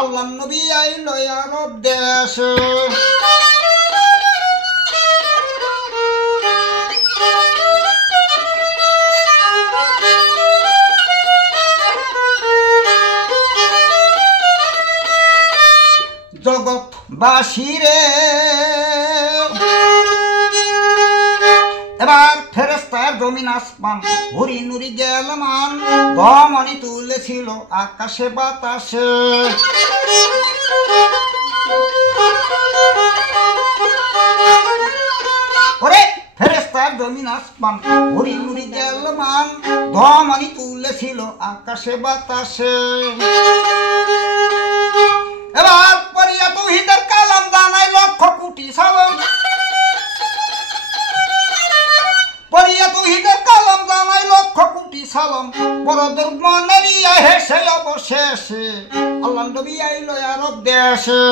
আল্লাহ নবী আইলো আরব দেশে। জগৎবাসীরে এবার ফেরেশতার জমিন আসমান হরি নুরি গেল মান, ধমনি তুলেছিল আকাশে বাতাসে। ওরে ফেরেশতার জমিন আসমান হরি নুরি গেল মান, ধমনি তুলেছিল আকাশে বাতাসে। এবার পরিয়া তৌহিদের কালাম জানাই লক্ষ কোটি সালাম, পরিয়া তৌহিদের কালাম জানাই লক্ষ কোটি সালাম। বড় দুর্মনেরিয়া হেসে অবশেষে আল্লাহ নবী আইলো আরব দেশে।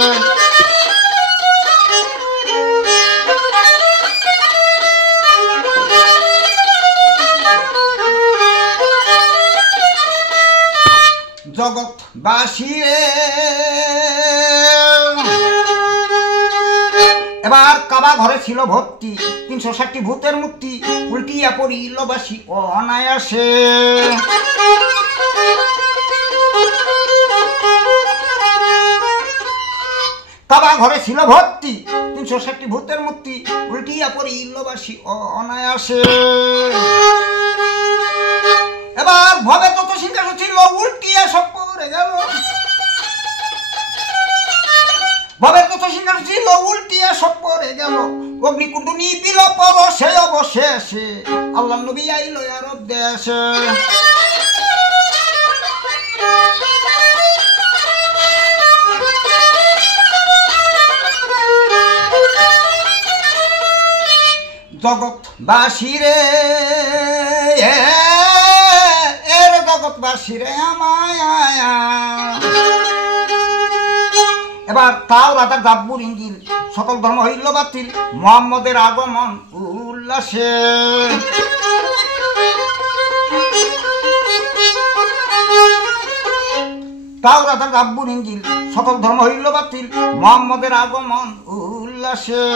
জগৎবাসীরে এবার কাবা ঘরে ছিল ভর্তি 360 ভূতের মুক্তি, উল্টিয়া পড়িল বাসি অনায়াসে। কাবা ঘরে ছিল ভর্তি 360 ভূতের মুক্তি, উল্টিয়া পড়িল বাসি অনায়াসে। এবার ভবে তত সিংহাসন ছিল উল্টিয়া সব পড়ে গেল, ভবের তত সিংহাসন ছিল উল্টিয়া সব পড়ে গেল। অগ্নিকুণ্ড নিবিল পরশে অবশেষে আল্লাহ নবী আইলো আরব দেশে। জগৎবাসীরে জগৎবাসীরে আমায় এবার তাও রাতার জাব্বুর ইঞ্জিল সকল ধর্ম হইল বাতিল, মুহাম্মদের আগমন উল্লাসে। তাও রাতার জাব্বুর ইঞ্জিল সকল ধর্ম হইল বাতিল, মুহাম্মদের আগমন উল্লাসে।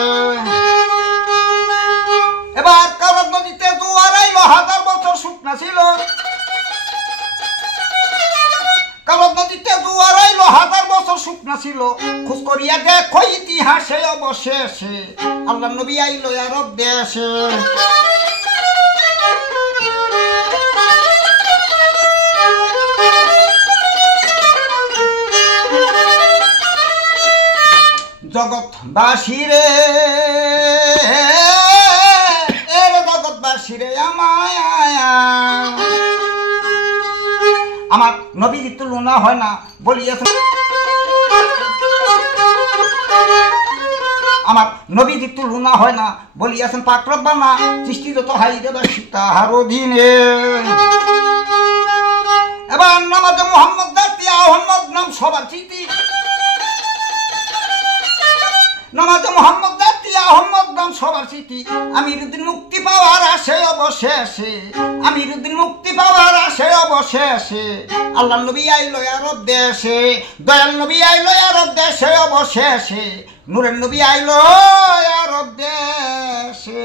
এবার কারত নদীতে জোয়ার আইল, 1000 বছর শুকনা ছিল। কারত নদীতে জোয়ার আইল, 1000 বছর শুকনা ছিল। খোঁজ করিয়া দেখো ইতিহাসে অবশেষে আল্লাহ নবী আইলো আরব দেশে। জগৎবাসীরে জগৎবাসীরে আমায় আমার নবীর তুলনা হয় না বলিয়াছেন, আমার নবীর তুলনা হয় না বলিয়াছেন পাক রব্বানা, সৃষ্টি যত হাইরে বাসি তাহার অধীনে। এবার নামাজে মুহাম্মদ জাতি আহমদ নাম সবার স্মৃতি, নামাজে মুহাম্মদ জাতি আহমদ নাম সবার স্মৃতি। আমিরুদ্দিন মুক্তি পাওয়ার আসে অবশেষে, আমিরুদ্দিন মুক্তি পাওয়ার আসে অবশেষে আল্লাহ নবী আইলো আরব দেশে। দয়াল নবী আইলো আরব দেশে অবশেষে, নূরের নবী আইলো আরব দেশে।